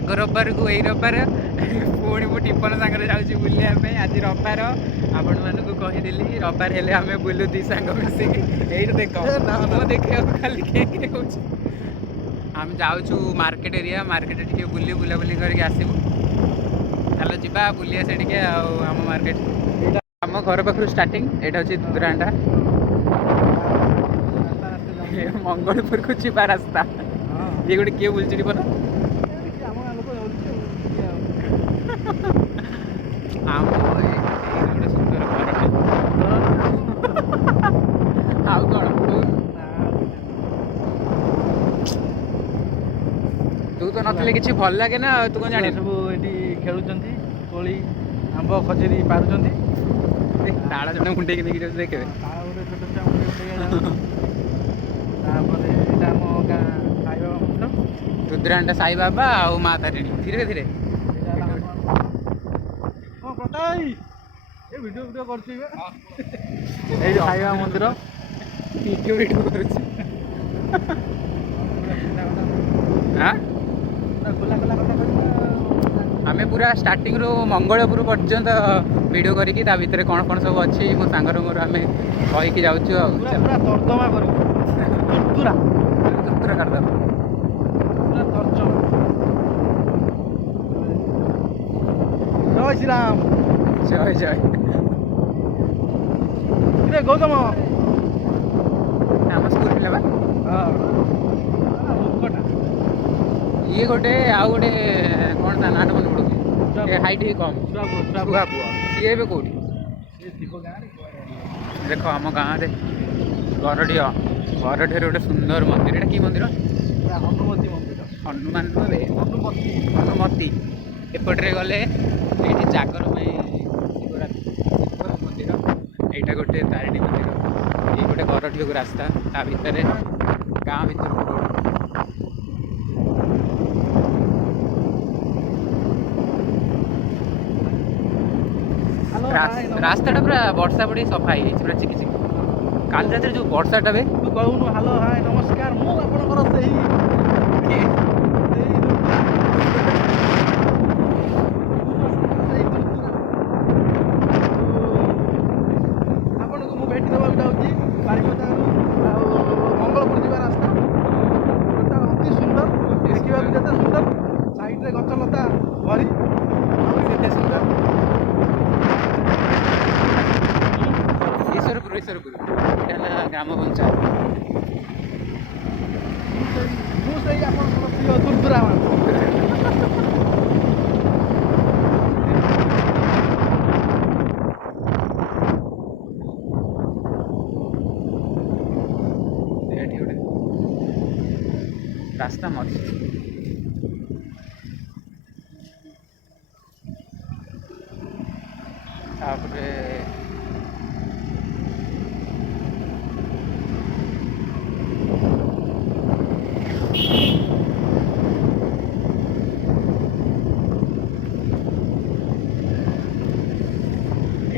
आग रविवार को यही रविवार पुणी मु टिपन सागर जाऊँगी बुलाया आज रविवार आपण मानक कहीदि रविवार हेले आम बुलू दी सांग मिसिकी यही देख देखे खाली आम जाऊँ मार्केट एरिया मार्केट टे बुली बुलाबुली करके आसबू चलो जा बुलिया से आम मार्केट आम घर पाखु स्टार्टिंग यहाँ हूँ दुदरांडा मंगलपुर को जीवा रास्ता ये गोटे किए बुलची टिपन आम गोटे सुंदर घर आउ कौन तू तो नथिले किसी भल लगे ना तू कौन जाने सब ये खेलुंट कोली आंब खजुरी पारुंट ताड़ जड़े मुंडे की देखिए देखे दुदरांडा साई बाबा और माँ तारिणी धीरे धीरे वीडियो कर साईबाबा मंदिर वीडियो वीडियो कर आम पूरा स्टार्टिंग रू मंगलपुर पर्यंत वीडियो करिकी ता भितर कौन कौन सब अच्छी मो सांगर मोर आम कहीकि जाऊँ तर्जमा कर करदे जय श्री राम जय जय गौतम आम स्कूल पिला बा ये गोटे आउ गोटे कौन ता ना मन पड़ू हाइट ही कम छुआ पुआ सी ए कौटी देख आम गाँव में गरढ़ गरढ़ गोटे सुंदर मंदिर एटा कि मंदिर हनुमती मंदिर हनुमान हनुमती एपटे गले ये जागर शिवरात्रि मंदिर यहाँ गोटे तारिणी मंदिर ये गोटे गरढ़ को रास्ता ता भितर गाँव भर रास्ता पूरा वर्षा पड़ी सफा ही पूरा चिकी चिकी काल रात जो वर्षाटा बे तू कहूनु हेलो हाय नमस्कार मु आपनकर आपनको मु भेटी देबा जाउची बारिपदा मंगलपुर जीवा रास्ता अति सुंदर देखिबा जते सुंदर साइड रे गछ लता भरी केते सुंदर ईश्वरपुर ग्राम पंचायत दुर्दुरा रास्ता मस्त तापरे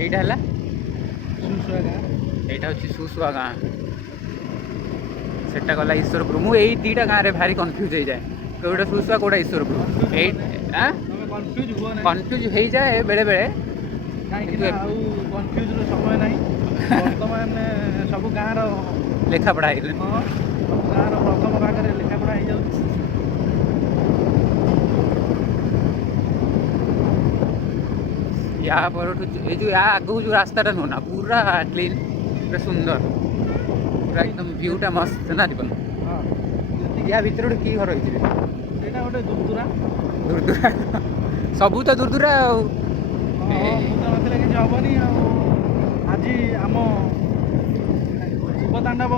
এইটা হলা सुसुआ गाँ এইটা হচ্ছে সুসুয়া গাঁ সেটা গলা ঈশ্বরপুর মু এই দুইটা গাঁরে ভারি কনফ্यूज হয়ে যায় কোটা সুসুয়া কোটা ঈশ্বরপুর এই হ্যাঁ कन्फ्यूज हुआ नहीं কনফ্यूজ হয়ে যায় বেড়ে বেড়ে कहीं कन्फ्यूज समय नहीं बर्तमान सब गाँव ଲେଖାପଢ଼ା ହେଇଗଲେ गाँव प्रथम भाग में लेखापढ़ा हो जाए या परठू ये जो या आगू जो रास्ताटा नुह ना पूरा क्लीन पूरा सुंदर पूरा एकदम व्यूटा मस्त ना जीवन या भीतर गोटे कि घर होती ସେଇଟା ଗୋଟେ ଦୁର୍ଦୁରା दूरदूरा सबू तो दूरदूरा ନଥିଲେ କିଛି ହବନି ଆଉ ଆଜି ଆମ ଶିବତାଣ୍ଡବ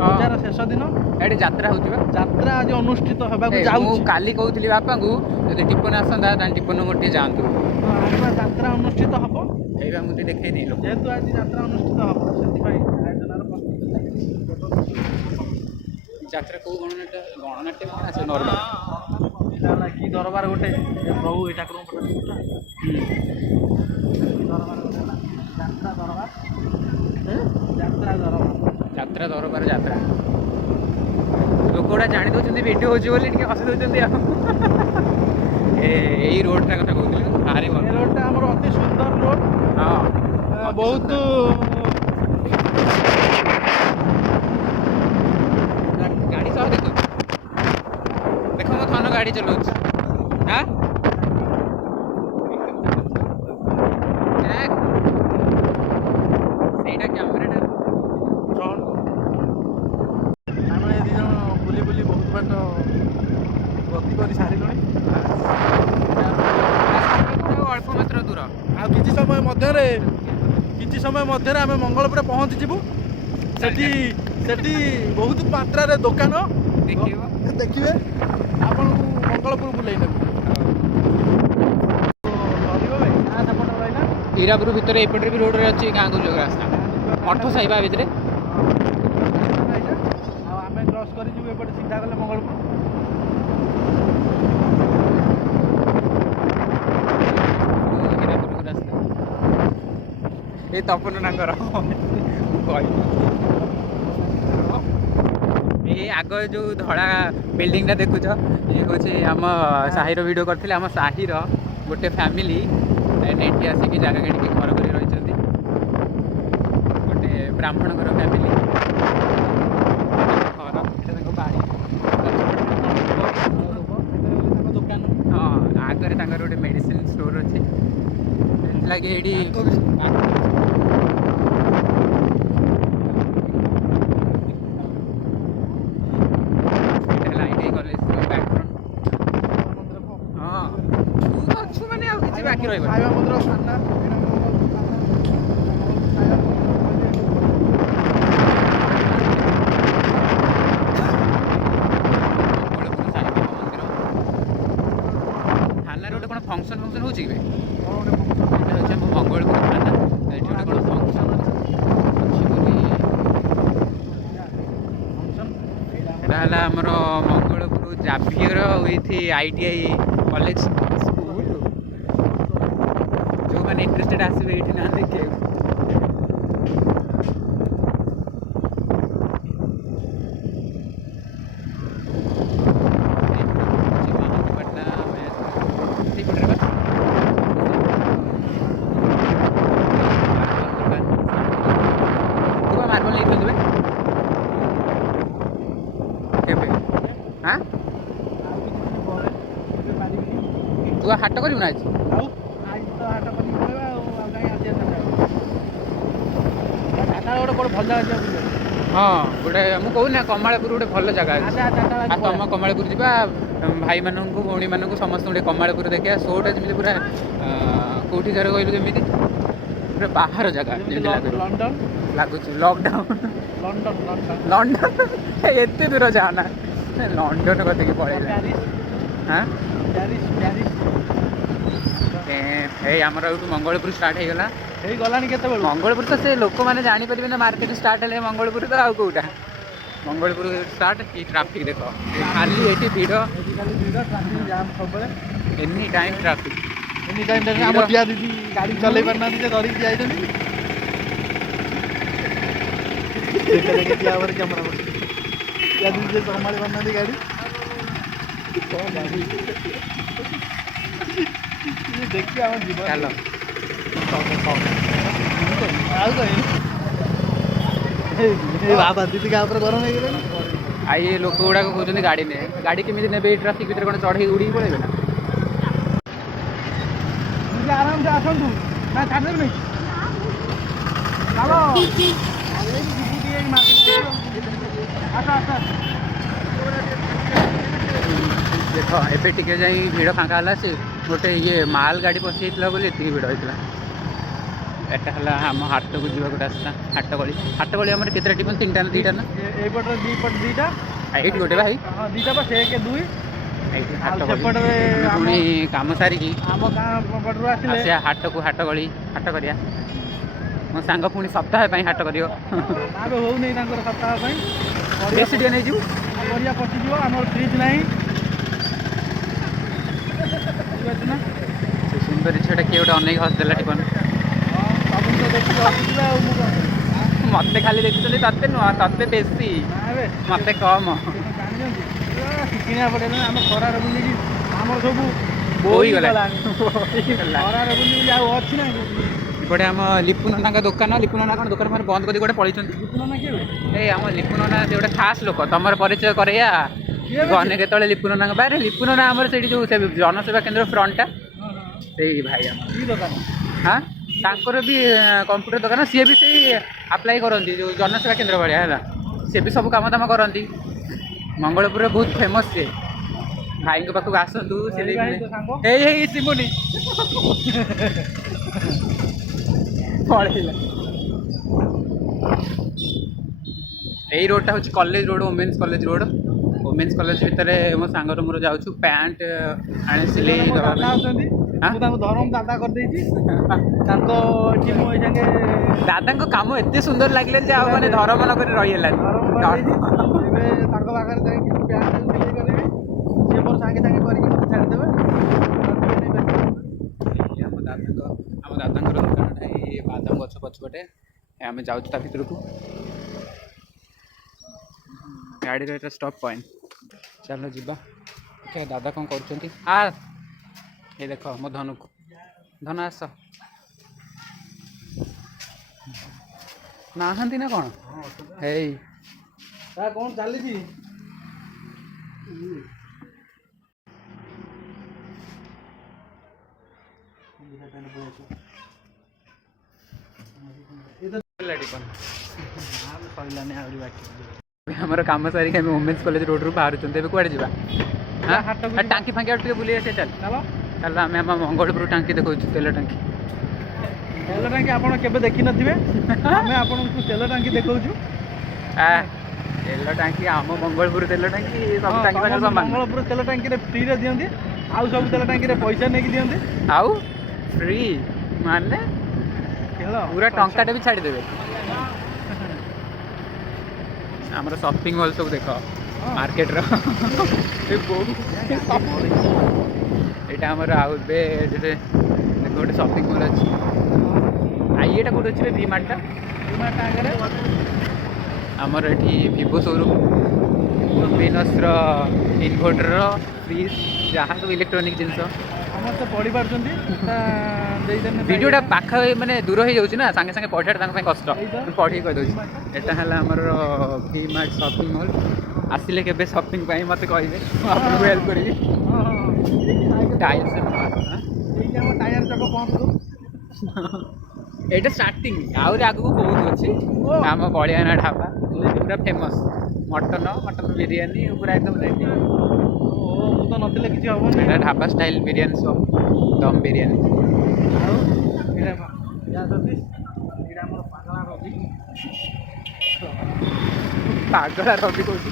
ପୂଜାର ଶେଷ ଦିନ ଏଠି ଯାତ୍ରା ହଉଥିବା ଯାତ୍ରା ଆଜି ଅନୁଷ୍ଠିତ ହେବାକୁ ମୁଁ ଯାଉଛି କାଲି କହୁଥିଲି ବାପାଙ୍କୁ ଯଦି ଟିପନ ଆସନ୍ତା ତାହେଲେ ଟିପନ ମୋର ଟିକେ ଯାଆନ୍ତୁ ଆଜି ଯାତ୍ରା ଅନୁଷ୍ଠିତ ହବ ଏଇବା ମୁଁ ଟିକେ ଦେଖେଇ ଦେଇ ଲୋକ ଯେହେତୁ ଆଜି ଯାତ୍ରା ଅନୁଷ୍ଠିତ ହବ ସେଥିପାଇଁ ଆୟୋଜନର ପ୍ରସ୍ତୁତି ଯାତ୍ରା କୋଉ ଗଣନାଟ୍ୟ ଗଣନାଟ୍ୟ କଣ ଅଛି ନର୍ମାଲ ଏଇଟା ହେଲା କି ଦରବାର ଗୋଟେ ପ୍ରଭୁ ଏଇ ଠାକୁରଙ୍କ ପାଖରେ ଦରବାର ଗୋଟେ ହେଲା ଯାତ୍ରା ଦରବାର ଯାତ୍ରା ଦରବାର ଯାତ୍ରା ଦରବାର ଯାତ୍ରା ଲୋକ ଗୁଡ଼ା ଜାଣି ଦେଉଛନ୍ତି ଭିଡ଼ିଓ ହେଉଛି ବୋଲି ଟିକେ ହସି ଦେଉଛନ୍ତି ଆଉ ଏଇ ରୋଡଟା କଥା କହୁଥିଲି ଭାରି ଭଲ ଏ ରୋଡଟା ଆମର ଅତି ସୁନ୍ଦର ରୋଡ। ହଁ ବହୁତ ଗାଡ଼ି ସହ ଦେଖ ଦେଖ ମୋ ଧନ ଗାଡ଼ି ଚଲାଉଛି ହଁ ସେଇଟା କ୍ୟାମେରାଟା ଆମେ ଏ 2 ଜଣ ବୁଲି ବୁଲି ବହୁତ ବାଟ ଗତି କରି ସାରିଲୁଣି। ଅଳ୍ପ ମାତ୍ର ଦୂର ଆଉ କିଛି ସମୟ ମଧ୍ୟରେ ଆମେ ମଙ୍ଗଳପୁରରେ ପହଞ୍ଚିଯିବୁ। ସେଠି ବହୁତ ମାତ୍ରାରେ ଦୋକାନ ଦେଖିବେ, ଆପଣଙ୍କୁ ମଙ୍ଗଳପୁର ବୁଲେଇ ନେବୁ। ହୀରାପୁର ଭିତରେ ଏପଟରେ ବି ରୋଡରେ ଅଛି ଗାଁକୁ ଯୋଉ ରାସ୍ତା ମଠ ସାହିବା ଭିତରେ ଆଉ ଆମେ କ୍ରସ୍ କରିଯିବୁ ଏପଟେ ସିଧା ଗଲେ ମଙ୍ଗଳପୁର। ହୀରାପୁରକୁ ରାସ୍ତା ଏଇ ତପନ ନାଙ୍କର ମୁଁ କହିବି ଏଇ ଆଗ ଯୋଉ ଧଳା ବିଲ୍ଡିଂଟା ଦେଖୁଛ ଇଏ ହଉଛି ଆମ ସାହିର ଭିଡ଼ିଓ କରିଥିଲେ। ଆମ ସାହିର ଗୋଟେ ଫ୍ୟାମିଲି ଏଠି ଆସିକି ଜାଗା କିଣିକି ଘର କରି ରହିଛନ୍ତି। ଗୋଟେ ବ୍ରାହ୍ମଣଙ୍କର ଫ୍ୟାମିଲି ଘର ଏଇଟା ତାଙ୍କ ବାଡ଼ି ଦୋକାନ। ହଁ ଆଗରେ ତାଙ୍କର ଗୋଟେ ମେଡ଼ିସିନ ଷ୍ଟୋର ଅଛି ସେଥିଲାଗି ଏଇଠି ବାକି ରହିବ ଖାଇବା ପତ୍ର ସାମ୍ନା ଥାନାରେ ଗୋଟେ କ'ଣ ଫଙ୍କସନ୍ ହେଉଛି କି? ଏଇଟା ହେଉଛି ଆମ ମଙ୍ଗଳପୁର ଥାନା। ଏଠି ଗୋଟେ କ'ଣ ଫଙ୍କସନ୍ ଅଛି ବୋଲି ଏଇଟା ହେଲା ଆମର Mangalpur Xavier with ITI college school. ଯୋଉମାନେ ଇଣ୍ଟରେଷ୍ଟେଡ୍ ଆସିବେ ଏଇଠି ନା ଦେଖିବାକୁ। ତୁ ହାଟ କରିବୁ ନା ଆଜି? ଆଉ ଆଜି ତ ହାଟ କରିକି ପଳେଇବା ଆଉ କାହିଁ ଆସିବା ଚାରିଟା ଗୋଟେ ଭଲ ଜାଗା ଯିବା ବୁଲିବା। ହଁ ଗୋଟେ ମୁଁ କହୁନି ନା କମାଳପୁର ଗୋଟେ ଭଲ ଜାଗା ଅଛି। ତମ କମାଳପୁର ଯିବା ଭାଇମାନଙ୍କୁ ଭଉଣୀମାନଙ୍କୁ ସମସ୍ତଙ୍କୁ ଗୋଟେ କମାଳପୁର ଦେଖିବା। ଶୋଟା ଯେମିତି ପୁରା କୋଉଠିକାର କହିଲୁ ଯେମିତି ପୁରା ବାହାର ଜାଗା ଯେମିତି ଲଣ୍ଡନ ଲାଗୁଛି। ଲକଡାଉନ ଲଣ୍ଡନ ଏତେ ଦୂର ଯାଆନା ଲଣ୍ଡନ କତିକି ପଳେଇଲା। ହଁ ଏଇ ଆମର ଏଇଠୁ ମଙ୍ଗଳପୁର ଷ୍ଟାର୍ଟ ହେଇଗଲା। ହେଇଗଲାଣି କେତେବେଳେ? ମଙ୍ଗଳପୁର ତ ସେ ଲୋକମାନେ ଜାଣିପାରିବେ ନା ମାର୍କେଟ ଷ୍ଟାର୍ଟ ହେଲେ ମଙ୍ଗଳପୁର ତ ଆଉ କୋଉଟା ମଙ୍ଗଳପୁର ଷ୍ଟାର୍ଟ। କି ଟ୍ରାଫିକ ଦେଖ ଖାଲି ଏଠି ଭିଡ଼ ଟ୍ରାଫିକ ଜାମ୍ ସବୁବେଳେ any time traffic. Any time ଆମ ଟିଆ ଦିଦି ଗାଡ଼ି ଚଲେଇ ପାରୁନାହାନ୍ତି ଯେ ଧରିକି ଯାଇଛନ୍ତି। କ୍ୟାମେରା ଟିଆ ଦିଦି ଯେ ସମ୍ଭାଳି ପାରୁନାହାନ୍ତି ଗାଡ଼ି। ଦେଖି ଆମ ଯିବ ଚାଲ ବାବା ଦିଦି କାହା ଉପରେ ଗରମ ହେଇଗଲେଣି। ଆଉ ଇଏ ଲୋକ ଗୁଡ଼ାକ କହୁଛନ୍ତି ଗାଡ଼ି ନେ ଗାଡ଼ି କେମିତି ନେବେ ଏଇ ଟ୍ରାଫିକ ଭିତରେ କ'ଣ ଚଢ଼େଇ ଉଡ଼ିକି ପଳେଇବେ ନା? ଆରାମସେ ଆସନ୍ତୁ ନା ଛାଡ଼ିଦେବି ଚାଲ ଦେଖ ଏବେ ଟିକେ ଯାଇ ଭିଡ଼ ଫାଙ୍କା ହେଲା। ସେ ଗୋଟେ ଇଏ ମାଲ ଗାଡ଼ି ପଶିଯାଇଥିଲା ବୋଲି ଏତିକି ଭିଡ଼ ହେଇଥିଲା। ଏଟା ହେଲା ଆମ ହାଟକୁ ଯିବାକୁ ରାସ୍ତା। ହାଟ ଗଳି ଆମର କେତେଟା ଟିପ? 3ଟା ନା 2ଟା ନା? ଏଇପଟରେ ଦିଟା ଏଇଠି ଗୋଟେ ଭାଇ ଦିଟା ବା 1 2 ଏଇଠି ହାଟ ସେପଟରେ ପୁଣି କାମ ସାରିକି ଆମ ଗାଁ ପଟରୁ ଆସିଲେ ହାଟକୁ ହାଟ କରିବା। ମୋ ସାଙ୍ଗ ପୁଣି ସପ୍ତାହ ପାଇଁ ହାଟ କରିବ। ଏବେ ହଉନି ତାଙ୍କର ସପ୍ତାହ ପାଇଁ ବେଶୀ ଟିକେ ନେଇଯିବୁ ପରିବା ପଚିଯିବ। ଆମର ଫ୍ରିଜ୍ ନାହିଁ। ନା ସେ ସୁନ୍ଦରୀ ଝିଅଟା କିଏ ଗୋଟେ ଅନେଇକି ହସିଦେଲା ଟିପନ। ମତେ ଖାଲି ଦେଖୁଛନ୍ତି ତତେ ନୁହଁ ତତେ ବେଶୀ ମତେ କମ। ଶିଖିଣିଆ ପଡ଼ିଗଲାଣି। ଆମେ ଖରାରେ ବୁଲିକି ଆମର ସବୁ ବୋହିଗଲା ଖରାରେ ବୁଲି ବୁଲି ଆଉ ଅଛି ନା ଏପଟେ ଆମ ଲିପୁ ନନାଙ୍କ ଦୋକାନ। ଲିପୁ ନନା କ'ଣ ଦୋକାନ ବନ୍ଦ କରି ଗୋଟେ ପଳେଇଛନ୍ତି। ଏଇ ଆମ ଲିପୁ ନନା ସେ ଗୋଟେ ଖାସ୍ ଲୋକ, ତମର ପରିଚୟ କରେଇବା ଗନେ କେତେବେଳେ ଲିପୁ ନନାଙ୍କ ପାଖରେ। ଲିପୁ ନନା ଆମର ସେଇଠି ଯେଉଁ ଜନସେବା କେନ୍ଦ୍ର ଫ୍ରଣ୍ଟଟା, ସେଇ ଭାଇ ଆମର ହଁ ତାଙ୍କର ବି କମ୍ପ୍ୟୁଟର ଦୋକାନ। ସିଏ ବି ସେଇ ଆପ୍ଲାଏ କରନ୍ତି ଯେଉଁ ଜନସେବା କେନ୍ଦ୍ର ଭଳିଆ ହେଲା। ସିଏ ବି ସବୁ କାମ ଦାମ କରନ୍ତି। ମଙ୍ଗଳପୁରରେ ବହୁତ ଫେମସ୍ ସିଏ। ଭାଇଙ୍କ ପାଖକୁ ଆସନ୍ତୁ। ହେଇ ହେଇ ସିମୁନି ପଳେଇଲା। ଏଇ ରୋଡ଼ଟା ହେଉଛି college road, women's college road. Women's college ଭିତରେ ମୋ ସାଙ୍ଗର ମୋର ଯାଉଛୁ। ପ୍ୟାଣ୍ଟ ଆଣି ସିଲେଇ ଦେବା ପାଇଁ। ମୁଁ ତାଙ୍କୁ ଧରମ ଦାଦା କରିଦେଇଛି। ତାଙ୍କ ଏଠି ମୋ ଏଇ ସାଙ୍ଗେ ଦାଦାଙ୍କ କାମ ଏତେ ସୁନ୍ଦର ଲାଗିଲା ଯେ ଆଉ ମାନେ ଧରମ ନ କରି ରହିହେଲାନି। ଏବେ ତାଙ୍କ ପାଖରେ ଯାଇକି ପ୍ୟାଣ୍ଟ ସିଲେଇ କରିବି। ସିଏ ମୋର ସାଙ୍ଗେ ସାଙ୍ଗେ କରିକି ମୋତେ ଛାଡ଼ିଦେବେ। ଆମ ଦାଦାଙ୍କର ଦୋକାନଟା ଏଇ ବାଦାମ ଗଛ ପଛପଟେ। ଆମେ ଯାଉଛୁ ତା ଭିତରକୁ। ଗାଡ଼ିର ଏଇଟା ଷ୍ଟପ୍ ପଏଣ୍ଟ। ଚାଲ ଯିବା ଦେଖିବା ଦାଦା କ'ଣ କରୁଛନ୍ତି। ଏ ଦେଖ ମୋ ଧନକୁ। ଧନ ଆସ। ନାହାନ୍ତି ନା କ'ଣ? ହେଇ କ'ଣ ଚାଲିଛି? ଆମର କାମ ସାରିକି ଆମେ ଓମେନ୍ସ କଲେଜ ରୋଡ଼ରୁ ବାହାରୁଛନ୍ତି। ଏବେ କୁଆଡ଼େ ଯିବା? ଟାଙ୍କି ଫାଙ୍କି ଆଉ ଟିକେ ବୁଲି ଆସିବା। ଚାଲ ଆମେ ଆମ ମଙ୍ଗଳପୁର ଟାଙ୍କି ଦେଖାଉଛୁ। ତେଲ ଟାଙ୍କି ଆପଣ କେବେ ଦେଖିନଥିବେ। ଆମେ ଆପଣଙ୍କୁ ତେଲ ଟାଙ୍କି ଦେଖାଉଛୁ। ତେଲ ଟାଙ୍କି ଆମ ମଙ୍ଗଳପୁର ତେଲ ଟାଙ୍କି ସବୁ ଟାଙ୍କି ମଙ୍ଗଳପୁର ତେଲ ଟାଙ୍କିରେ ଫ୍ରିରେ ଦିଅନ୍ତି। ଆଉ ସବୁ ତେଲ ଟାଙ୍କିରେ ପଇସା ନେଇକି ଦିଅନ୍ତି। ଆଉ ଫ୍ରି ମାନେ ପୁରା ଟଙ୍କାଟେ ବି ଛାଡ଼ିଦେବେ। ଆମର ସପିଂ ମଲ୍ ସବୁ ଦେଖ ମାର୍କେଟର। ଏଇଟା ଆମର ଆଉ ଏବେ ଦେଖ ଗୋଟେ ସପିଂ ମଲ୍ ଅଛି। ଇଏଟା କେଉଁଠି ଅଛି? ଭିମାର୍ଟଟା ଆଗରେ ଆମର ଏଠି ଭିଭୋ ସୋରୁମ୍, ଲୁମିନସ୍ର ଇନଭର୍ଟର, ଫ୍ରିଜ୍, ଯାହା ସବୁ ଇଲେକ୍ଟ୍ରୋନିକ୍ ଜିନିଷ ସମସ୍ତେ ପଢ଼ିପାରୁଛନ୍ତି। ଭିଡ଼ିଓଟା ପାଖ ମାନେ ଦୂର ହେଇଯାଉଛି ନା, ସାଙ୍ଗେ ସାଙ୍ଗେ ପଢ଼ିବାଟା ତାଙ୍କ ପାଇଁ କଷ୍ଟ। ପଢ଼ିକି କହିଦେଉଛି। ଏଟା ହେଲା ଆମର ଭିମାର୍ଟ ସପିଂ ମଲ୍। ଆସିଲେ କେବେ ସପିଂ ପାଇଁ ମୋତେ କହିବେ, ମୁଁ ଆପଣଙ୍କୁ ହେଲ୍ପ କରିବି। ଟାଇଲ୍ସ ଟାୟାର ଚକ ପହଞ୍ଚୁ। ଏଇଟା ଷ୍ଟାର୍ଟିଂ, ଆହୁରି ଆଗକୁ ବହୁତ ଅଛି। ଆମ ବଳିଆନା ଢାବା ପୁରା ଫେମସ୍। ମଟନ ବିରିୟାନୀ ପୁରା ଏକଦମ ରେଡି। ମୁଁ ତ ନଥିଲେ କିଛି ହବନି। ଏଇଟା ଢାବା ଷ୍ଟାଇଲ୍ ବିରିୟାନୀ ସପ୍, ଦମ୍ ବିରିୟାନୀ। ଆଉ ଏଇଟା ଆମର ପାଗଳା ରବି। ପାଗଳା ରବି କହୁଛି।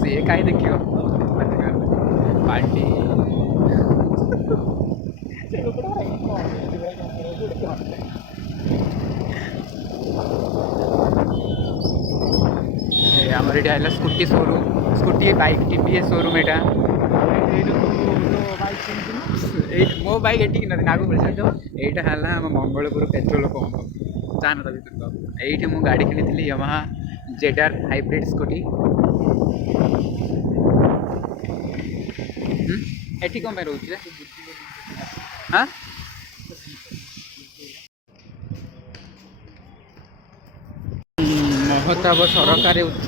ସିଏ କାହିଁ ଦେଖିବ ପାର୍ଟି। ଆମର ଏଠି ହେଲା scooty showroom, scooty bike TVS showroom. ଏଇଟା ମୋ ବାଇକ୍ ଏଠିକି ନଥିଲା, ଆଗକୁ ପଡ଼ିଛି। ଏଇଟା ହେଲା ଆମ ମଙ୍ଗଳପୁର ପେଟ୍ରୋଲ ପମ୍ପ। ଚାନ ତା ଭିତରକୁ। ଏଇଠି ମୁଁ ଗାଡ଼ି କିଣିଥିଲି ୟାମାହା ZR ହାଇବ୍ରିଡ୍ ସ୍କୁଟି। ଏଠି କ'ଣ ପାଇଁ ରହୁଛି ଯେ? ମହତାବ ସରକାରୀ ଉଚ୍ଚ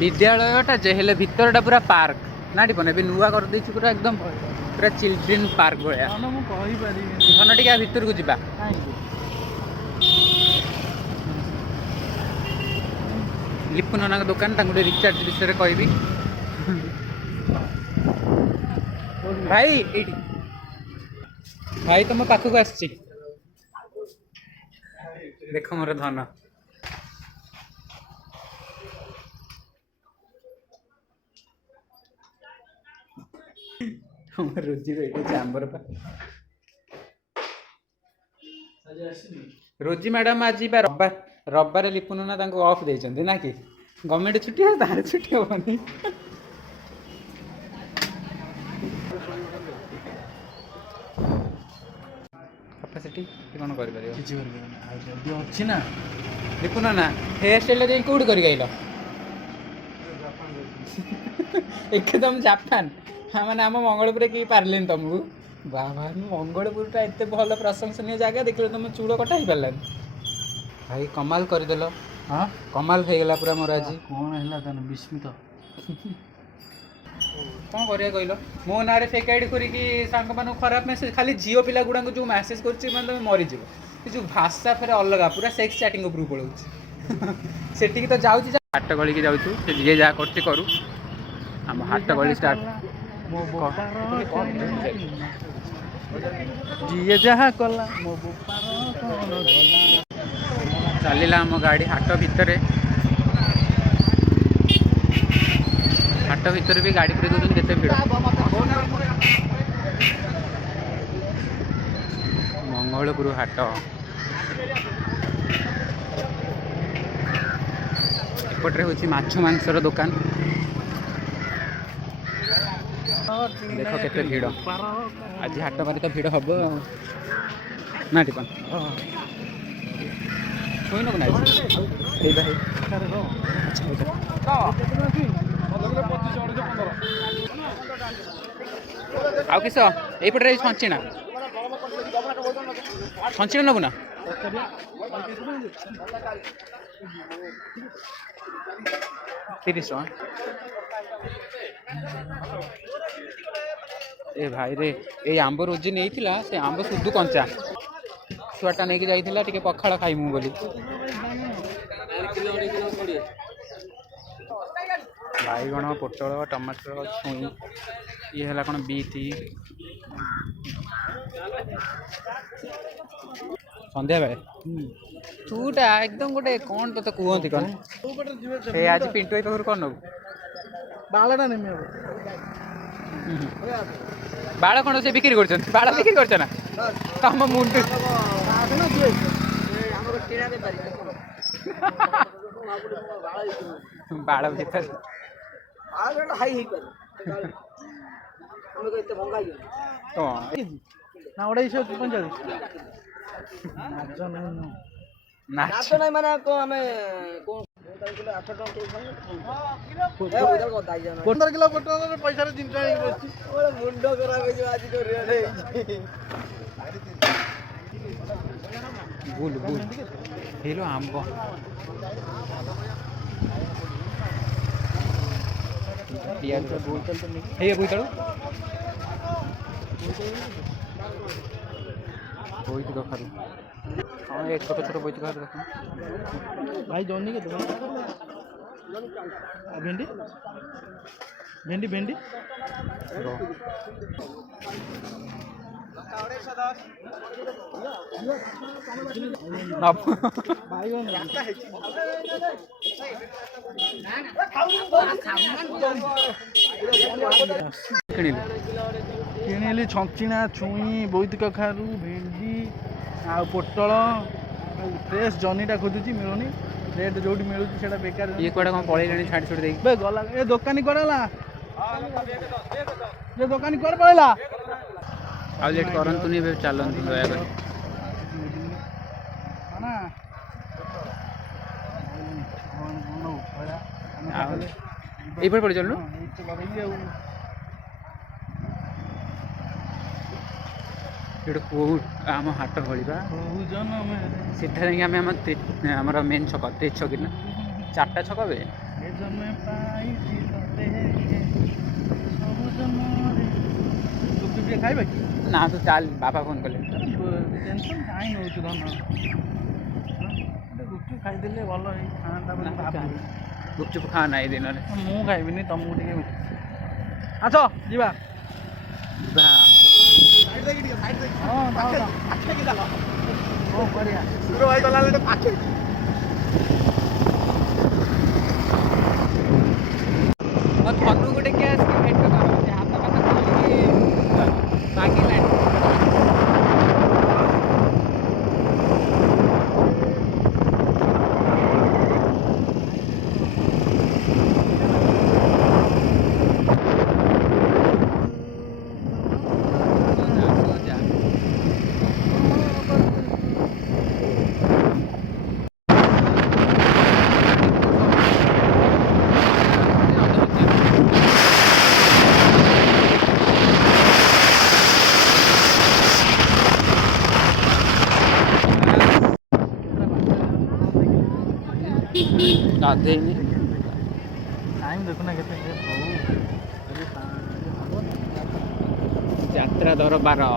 ବିଦ୍ୟାଳୟଟା ଯେ ହେଲେ ଭିତରଟା ପୁରା ପାର୍କ ନା ଟିପନ। ଏବେ ନୂଆ କରିଦେଇଛି ପୁରା ଏକଦମ ପୁରା ଚିଲଡ୍ରେନ୍ ପାର୍କ ଭଳିଆ। ମୁଁ କହିପାରିବି ଧନ ଟିକେ ଭିତରକୁ ଯିବା। ଲିପୁ ନନାଙ୍କ ଦୋକାନ, ତାଙ୍କୁ ଟିକେ ରିଚାର୍ଜ ବିଷୟରେ କହିବି। ଭାଇ ଏଇଠି ଭାଇ ତମ ପାଖକୁ ଆସିଛି। ଦେଖ ମୋର ଧନ। ରୋଜି ଆମର ରୋଜି ମ୍ୟାଡ଼ାମ ଆଜି ବା ରବିବାର ଲିପୁ ନନା ତାଙ୍କୁ ଅଫ୍ ଦେଇଛନ୍ତି ନା କି? ଗଭର୍ଣ୍ଣମେଣ୍ଟ ଛୁଟି ହବ, ତାର ଛୁଟି ହବନି। କାପାସିଟି କ'ଣ କରିପାରିବ? କିଛି କରିପାରିବନି। ଆଉ ଯଦି ଅଛି ନା ଲିପୁ ନନା ହେୟାର ଷ୍ଟାଇଲଟା ଯାଇ କେଉଁଠି କରିକି ଆଇଲ? एकदम जापान मैंने आम मंगलपुर कि पार्लेनि तुमको बाबा मंगलपुरटा एत भल प्रशंसनीय जगह देख तुम चूड़ कटा ही पारानी भाई कमाल करदेल हाँ कमाल होगा पूरा मोर आज कौन है विस्मित कौन करिया कहल मो ना फेक आईडी करिकी सांग मान खराब मेसेज खाली झील पिला गुड़ा जो मेसेज कर तुम मरीज जो भाषा फेर अलग पूरा सेक्स चैटिंग उपरू पड़ो सेठी तो जाऊँ हाट गली की जाऊँ जी जहाँ करू आम हाट गली स्टार्ट जी जहाँ कला चलला आम गाड़ी हाट भितर भी गाड़ी पूरी दूसरी केते भिड़ मंगलपुर हाट एपटे हूँ माछ मांसर दुकान देख केते भिड़ आज हाट बारी तो भिड़ हम ना टिपन छुई नब ना आउ किस यपटे छंचिणा छंचिणा नबू ना तीस टका ए भाई रे ये आंब रोजी नहीं से आंब सुधु कंचा छुआटा नहीं जाइला टिके पखाड़ खाइमु बोली बाईगण पोटल टमाटर छुई ये है कौन बीटी सन्ध्या बेले तूटा एकदम गोटे कौन तो कहते कौन ए आज पिंटू भाई पाखर कौन नबू बालटा नेमी बाड़ कौन से बिक्री कर बाड़ बिक्री कर तुम मुंडू बाड़ भीतर ना ओडे इसे पंचायत नाच नहीं माने को हमें को 8 टका के खाऊ 15 किलो पोटल पैसा रे 3 टका बसती ओले मुंडो खराब हो आज तो रेट बुल बुल हेलो आंब पियाज बोतल तो नहीं हे बोतल बोई तो खाली हाँ ये छोटे छोटे बोई तो खा देखो भाई जोनी के तो भिंडी भिंडी भिंडी रो किणिली छंचिणा छुई बोईत कखारू भेंडी आ पोटल फ्रेश जनीटा खोजुची मिलुनी रेट जोटी मिलुची सेटा बेकार ये कोडा कौन पळेलानी छाड़ छोड़ देई बे गला ए दुकानी कोडाला ये दुकानी कोड पळेला आ लेट करंतु नि बे चलंतु दया कर ना ए पर पड़ चलनु आम हाट भलिबा सीधा जाइए आम मेन छक तेज छक ना 4टा छक बे खाइबा ना तो चल बापा फोन कले टेंशन काई होउछ धन गुपचुप खाइदेले भल है खाना गुपचुप खा ना दिन मु खाइबिनी तुमको टिके आछो जीवा हाँ पाखे की डालो ओ बढ़िया सुरो भाई गला ले पाखे थनु गोटे क्या भेट कर हाथ बाकी ଗାଧେଇନି ଟାଇମ୍ ଦେଖୁନା କେତେ ହଉ ଯାତ୍ରା ଦରବାର